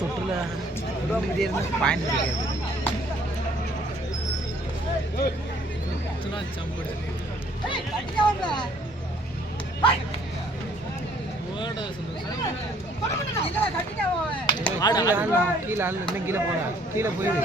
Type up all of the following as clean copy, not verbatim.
தொற்றுல point சம்படு கீழே இன்னும் கீழே போன கீழே போயிடு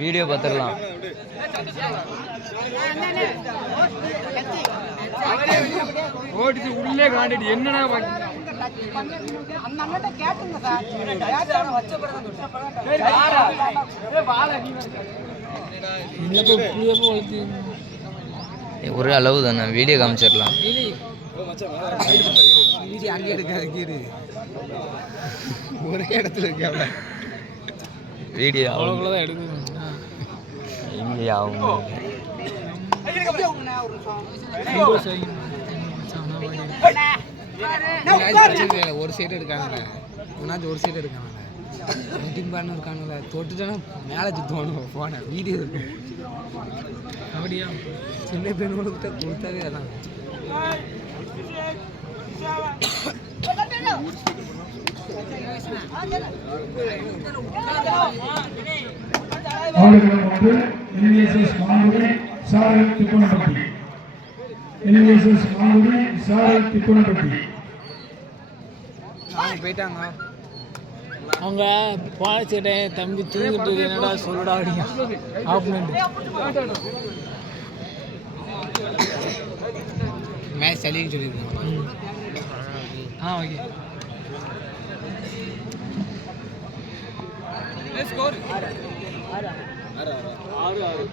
வீடியோ பார்த்துடலாம். உள்ளே காண்டிட்டு என்னன்னா ஒரு அளவு தானே வீடியோ காமிச்சிடலாம். அங்கே எடுக்காது ஒரே இடத்துல இருக்க வீடியோ அவ்வளோதான் எடுக்கணும். இங்கே ஆகும் ஒரு சைடு எடுக்காங்க ஒன்னாச்சும் ஒரு சைடு எடுக்காங்க மீட்டிங் பண்ண இருக்கானுங்கள தொட்டுட்டேன்னா மேலே சுற்றுவானு போனேன் வீடியோ இருக்கு அப்படியா சின்ன பெண்களுக்கு கொடுத்தாவே அதான் போயிட்டாங்க அவங்க பாலச்சேட்டை தம்பி தூங்கிட்டு என்னடா சொல்லடா மேட்ச் சளின்னு சொல்லியிருக்காங்க. ஓகே ஸ்கோர் 6-6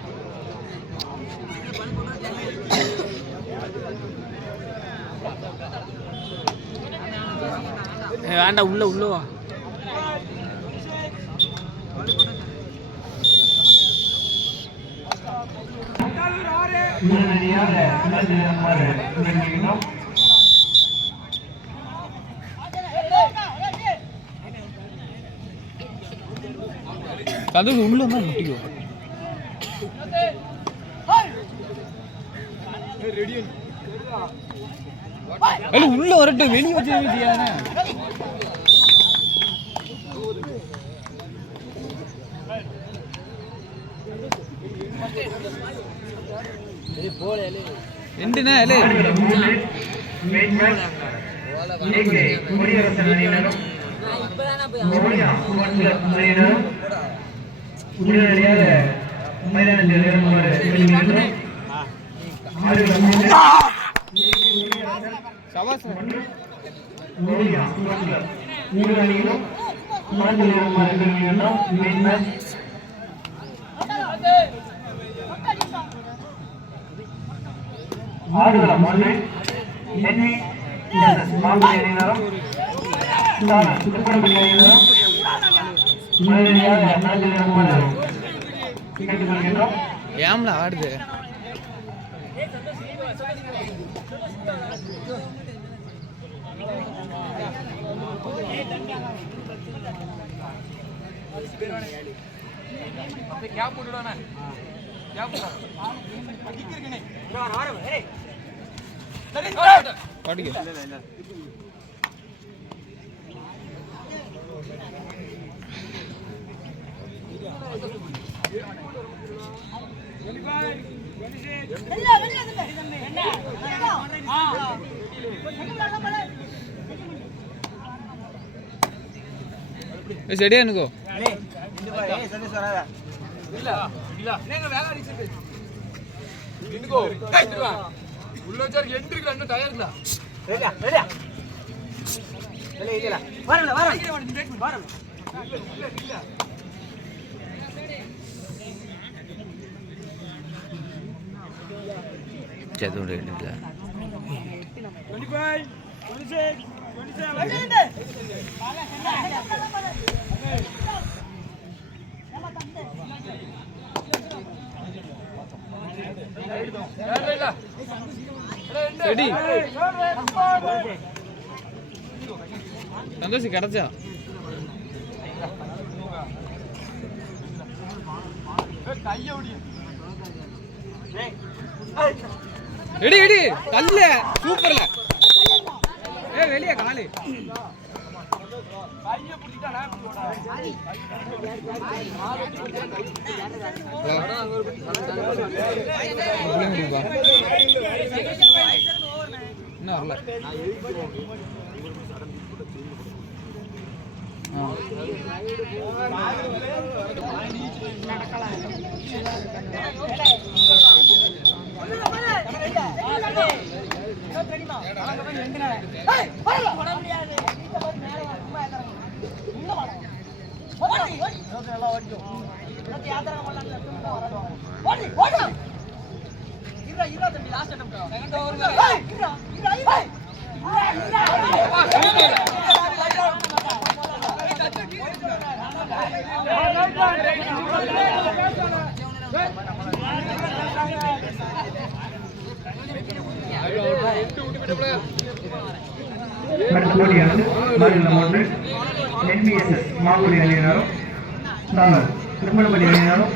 வேண்டாம் உள்ளவா கதவு உள்ள தான் முட்டிக்கும். உள்ள வரட்டும் வெளியே வச்சு போல குடியரசு அணியினரும் அணியினரும் உடனடியாக மைதானத்தில் இறங்குமாறு கேட்டுக்கொள்கிறோம். ஆடுகளம் ஒன்று எண்ணி மாம்பழ அணியினரும் சுப்பிரமணிய அணியினரும் உடனடியாக நாட்டில் இறங்குமாறு கேட்டுக்கொள்கின்றோம். ஏம்ல ஆடுது செடியா எனக்கோ చదువు சந்தோஷம் கிடைச்சா எடி எடி கல்ல சூப்பர்ல வெளியே காலு இன்னும் வரல போட்டியானது மாநிலம் ஒன்று NBSS மாங்குடி அணியினரும் திருமணப்பள்ளி அணியினரும்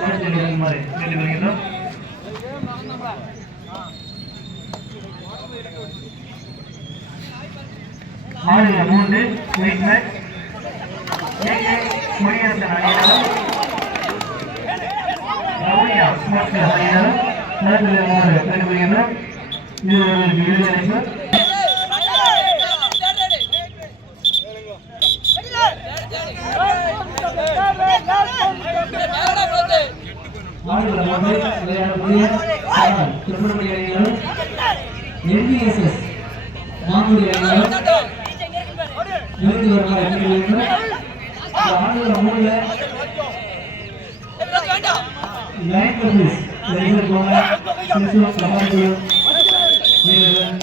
களத்தில் இறங்குமாறு கேட்டுக்கொள்கிறோம். மாநிலம் 3 குடியரசு அணியினரும் ரவுனியா ஸ்போர்ட்ஸ் அணியினரும் களத்தில் இறங்குமாறு கேட்டுக்கொள்கிறோம். இது இறுதி மாநிலம் 1 திருமணப்பள்ளி அணியினரும் NDSS மாங்குடி அணியினர் இருந்து வருமாறு எண்ணிக்கையில் ஆண்டுல 3ல லைன் சர்வீஸ் வெளியில் போன சிசு சமாளிகள் வீரர்கள்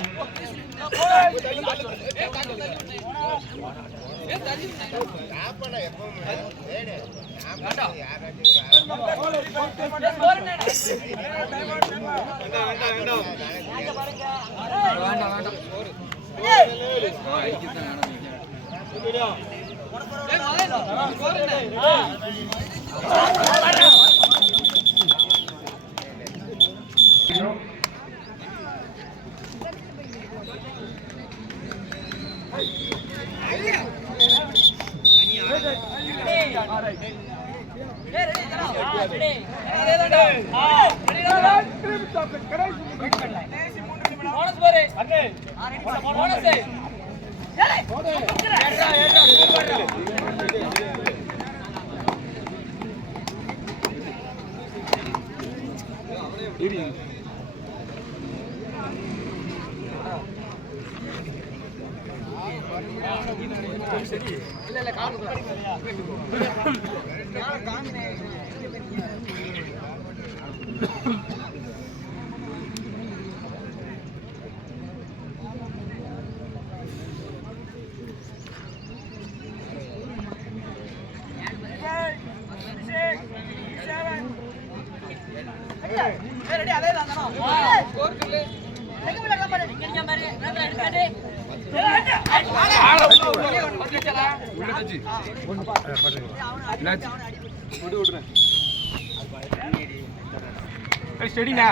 ஸ்டெடினா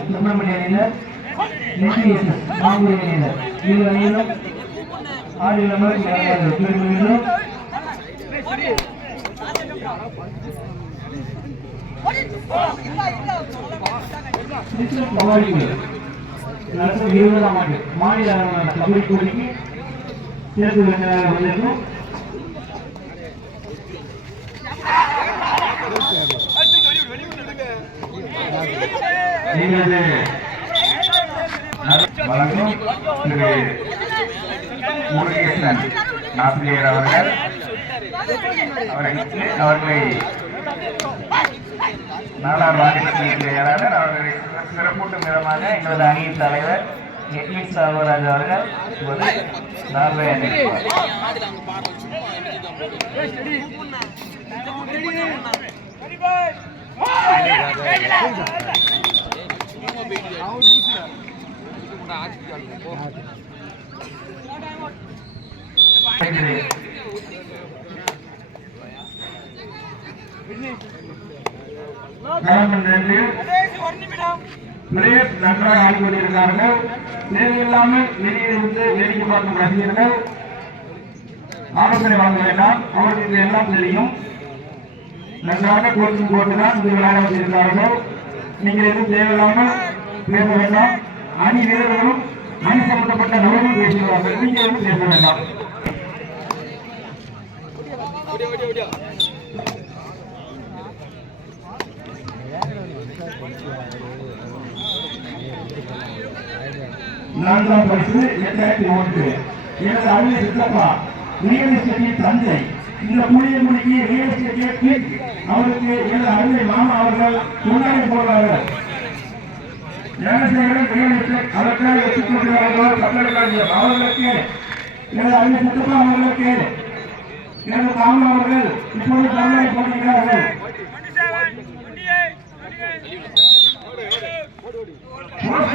சுப்பிரமணிய அணியினர் மாங்குடி அணியினர் இரு அணியிலும் மாநில அளவிலான கபடி போட்டிக்கு சிறப்பு விருந்தினராக வந்திருக்கும் வணக்கம் திரு முருகேசன் ஆசிரியர் அவர்கள் அவர்களை நாடார் வாரிசு செயலாளர் அவர்களை சிறப்பூட்டும் விதமாக எங்களது அணியின் தலைவர் எட்வின் சாவராஜ் அவர்கள் இப்போது நார்வே நன்றாக ஆடிக்கொண்டிருக்கிறார்கள். தேவையில்லாமல் வெளியிலிருந்து வேடிக்கை பார்க்கும் ரசிகர்கள் ஆலோசனை வழங்க வேண்டாம். அவர்களுக்கு எல்லாம் தெரியும். நன்றாக கோச்சிங் போட்டுதான் இது விளையாட வந்திருக்கிறார்கள். நீங்கள் எதுவும் தேவையில்லாமல் பேச வேண்டாம். அணி வீரர்களும் அணி சம்பந்தப்பட்ட நபர்களும் பேசுகிறார்கள். நீங்கள் எதுவும் பேச வேண்டாம். நான்காம் பரிசு 2001. எனது அருமை சித்தப்பா ரியல் எஸ்டேட்டின் தந்தை இந்த புளியங்குடிக்கு ரியல் எஸ்டேட் கிங் அவருக்கு எனது அருமை மாமா அவர்கள் கொண்டாடி போடுவார்கள். ஞானசேகரன் ரியல் எஸ்டேட் அதற்காக வெற்றி கொண்டிருக்கிறார்கள். பக்கத்தில் அவர்களுக்கு எனது அருமை சித்தப்பா அவர்களுக்கு எனது மாமா அவர்கள் இப்போது கொண்டாடி போடுகிறார்கள். போஸ்ட்